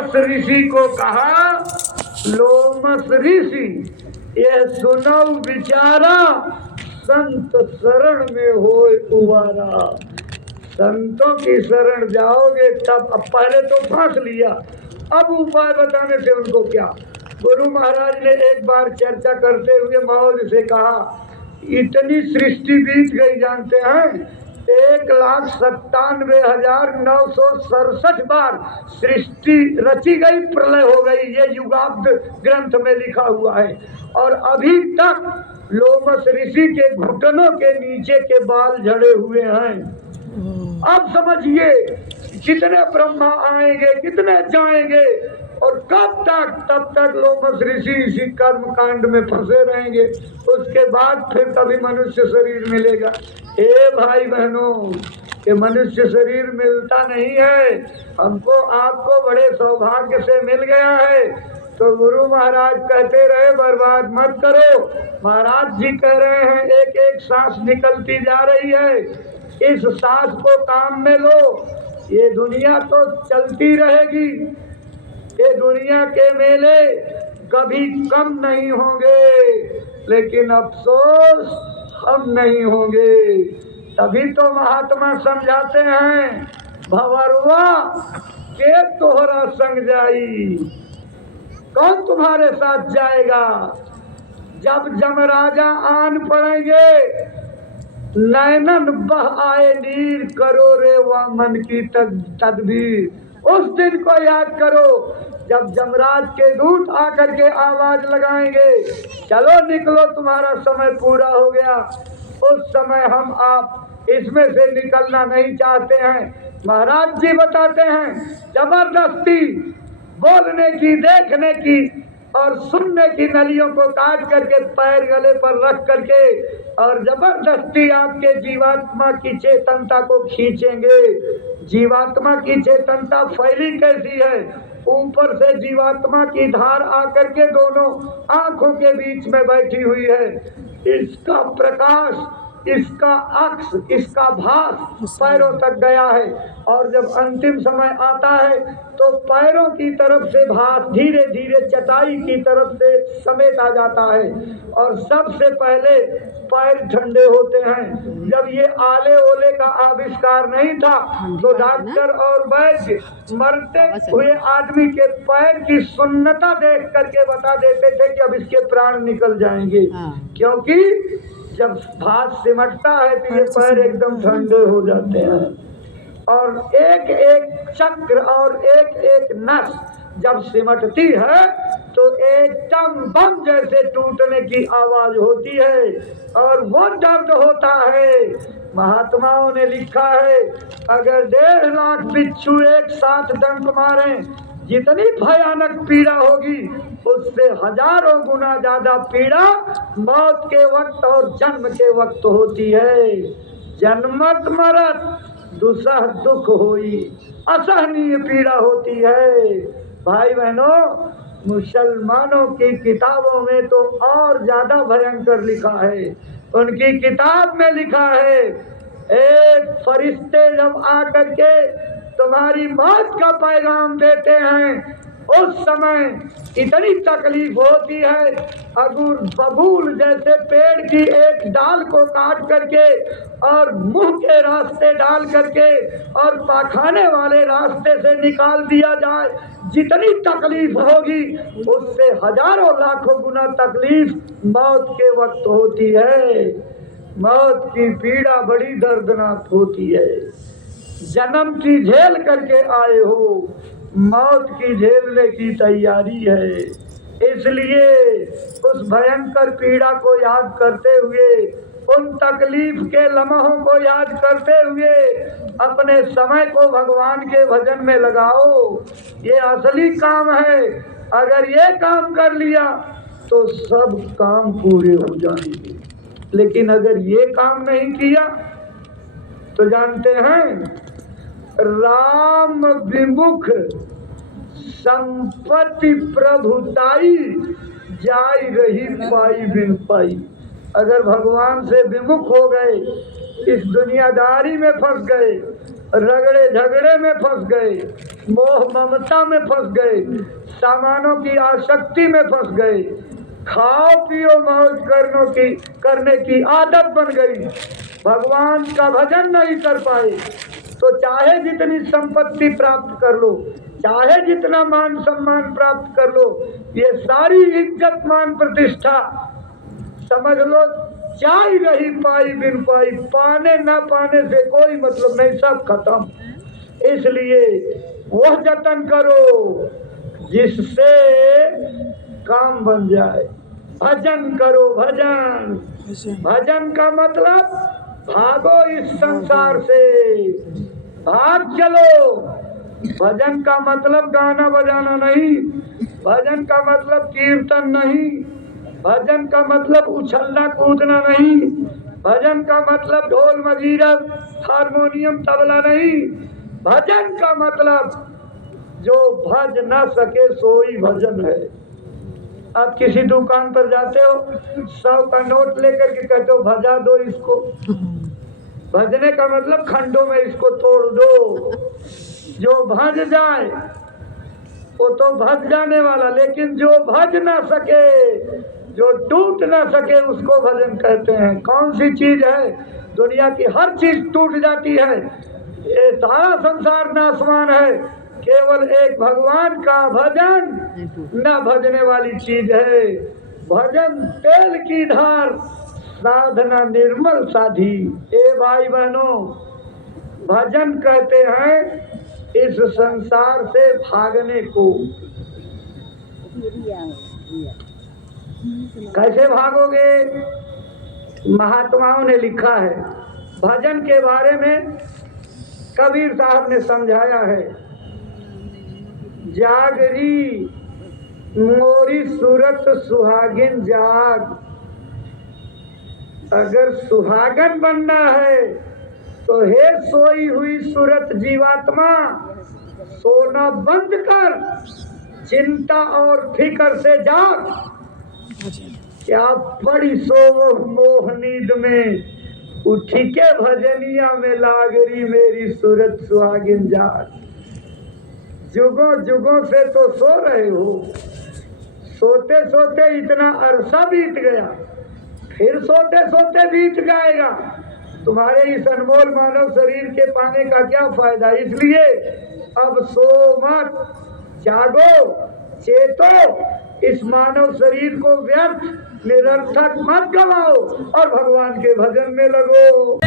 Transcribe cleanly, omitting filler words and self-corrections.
लोमस ऋषि को कहा, लोमस ऋषि ये सुनो विचारा, संत शरण में होए उबारा। संतों की शरण जाओगे तब, अब पहले तो फांस लिया, अब उपाय बताने से उनको क्या। गुरु महाराज ने एक बार चर्चा करते हुए मौज से कहा, इतनी सृष्टि बीत गई जानते हैं, 1,97,967 बार सृष्टि रची गई, प्रलय हो गई, ये युगाब्द ग्रंथ में लिखा हुआ है। और अभी तक लोमस ऋषि के घुटनों के नीचे के बाल झड़े हुए हैं। अब समझिए कितने ब्रह्मा आएंगे, कितने जाएंगे, और कब तक, तब तक लोमस ऋषि इसी कर्म कांड में फंसे रहेंगे। उसके बाद फिर कभी मनुष्य शरीर मिलेगा। हे भाई बहनों, ये मनुष्य शरीर मिलता नहीं है, हमको आपको बड़े सौभाग्य से मिल गया है। तो गुरु महाराज कहते रहे बर्बाद मत करो। महाराज जी कह रहे हैं एक एक सांस निकलती जा रही है, इस सांस को काम में लो। ये दुनिया तो चलती रहेगी, ये दुनिया के मेले कभी कम नहीं होंगे, लेकिन अफसोस हम नहीं होंगे। तभी तो महात्मा समझाते हैं, भंवरवा के तोहरा संग जाई। कौन तुम्हारे साथ जाएगा? जब जमराजा आन पड़ेंगे, नैनन बह आए नीर, करो रे वह मन की तदबीर। उस दिन को याद करो जब जमराज के दूत आकर के आवाज लगाएंगे, चलो निकलो तुम्हारा समय पूरा हो गया। उस समय हम आप इसमें से निकलना नहीं चाहते हैं। महाराज जी बताते हैं, जबरदस्ती बोलने की, देखने की और सुनने की नलियों को काट करके पैर गले पर रख करके और जबरदस्ती आपके जीवात्मा की चेतनता को खींचेंगे। जीवात्मा की चेतनता फैली कैसी है? ऊपर से जीवात्मा की धार आकर के दोनों आंखों के बीच में बैठी हुई है। इसका प्रकाश, इसका अक्ष, इसका भास पैरों तक गया है। और जब अंतिम समय आता है तो पैरों की तरफ से भास धीरे धीरे चटाई की तरफ से समेटा जाता है। और सबसे पहले पैर ठंडे होते हैं। जब ये आले ओले का आविष्कार नहीं था तो डॉक्टर और वैद्य मरते हुए आदमी के पैर की सुन्नता देख करके बता देते थे कि अब इसके प्राण निकल जाएंगे, क्योंकि जब भात सिमटता है तो ये पैर एकदम ठंडे हो जाते हैं। और एक एक चक्र और एक एक नस जब सिमटती है तो एकदम बम जैसे टूटने की आवाज होती है और वो दर्द होता है। महात्माओं ने लिखा है, अगर 1.5 लाख बिच्छू एक साथ डंक मारें, जितनी भयानक पीड़ा होगी उससे हजारों गुना ज्यादा पीड़ा मौत के वक्त और जन्म के वक्त होती है। जन्मत मरत दुसह दुख होई, असहनीय पीड़ा होती है। भाई बहनों, मुसलमानों की किताबों में तो और ज्यादा भयंकर लिखा है। उनकी किताब में लिखा है, एक फरिश्ते जब आकर के तुम्हारी मौत का पैगाम देते हैं, उस समय इतनी तकलीफ होती है, अगर बबूल जैसे पेड़ की एक डाल को काट करके और मुंह के रास्ते डाल करके और पाखाने वाले रास्ते से निकाल दिया जाए, जितनी तकलीफ होगी उससे हजारों लाखों गुना तकलीफ मौत के वक्त होती है। मौत की पीड़ा बड़ी दर्दनाक होती है। जन्म की झेल करके आए हो, मौत की झेलने की तैयारी है। इसलिए उस भयंकर पीड़ा को याद करते हुए, उन तकलीफ के लम्हों को याद करते हुए अपने समय को भगवान के भजन में लगाओ। ये असली काम है। अगर ये काम कर लिया तो सब काम पूरे हो जाएंगे, लेकिन अगर ये काम नहीं किया तो जानते हैं, राम विमुख संपत्ति प्रभुताई, जाई रही पाई बिन पाई। अगर भगवान से विमुख हो गए, इस दुनियादारी में फंस गए, रगड़े झगड़े में फंस गए, मोह ममता में फंस गए, सामानों की आसक्ति में फंस गए, खाओ पियो मौज करने की आदत बन गई, भगवान का भजन नहीं कर पाए। तो चाहे जितनी संपत्ति प्राप्त कर लो, चाहे जितना मान सम्मान प्राप्त कर लो, ये सारी इज्जत मान प्रतिष्ठा समझ लो जा ही रही पाई बिन पाई, पाने ना पाने से कोई मतलब नहीं, सब खत्म। इसलिए वह जतन करो जिससे काम बन जाए। भजन करो, भजन। भजन का मतलब भागो इस संसार से, भाग चलो। भजन का मतलब गाना बजाना नहीं, भजन का मतलब कीर्तन नहीं, भजन का मतलब उछलना कूदना नहीं, भजन का मतलब ढोल मजीरा हारमोनियम तबला नहीं। भजन का मतलब जो भज न सके सोई भजन है। आप किसी दुकान पर जाते हो, 100 का नोट लेकर के कहते हो भजा दो इसको। भजने का मतलब खंडों में इसको तोड़ दो। जो भज जाए वो तो भज जाने वाला, लेकिन जो भज ना सके, जो टूट ना सके, उसको भजन कहते हैं। कौन सी चीज है? दुनिया की हर चीज टूट जाती है, ये सारा संसार नासमान है, केवल एक भगवान का भजन न भजने वाली चीज है। भजन तेल की धार, साधना निर्मल साधी। ए भाई बहनों, भजन कहते हैं इस संसार से भागने को। कैसे भागोगे? महात्माओं ने लिखा है भजन के बारे में, कबीर साहब ने समझाया है। जागरी मोरी सूरत सुहागिन जाग, अगर सुहागन बनना है तो हे सोई हुई सूरत जीवात्मा, सोना बंद कर, चिंता और फिक्र से जाग। क्या बड़ी सो मोह नींद में उठी के भजनिया में लागरी मेरी सूरत सुहागिन जाग। जुगों जुगों से तो सो रहे हो, सोते सोते इतना अरसा बीत गया, फिर सोते सोते बीत जाएगा। तुम्हारे इस अनमोल मानव शरीर के पाने का क्या फायदा? इसलिए अब सो मत, जागो, चेतो, इस मानव शरीर को व्यर्थ निरर्थक मत गवाओ और भगवान के भजन में लगो।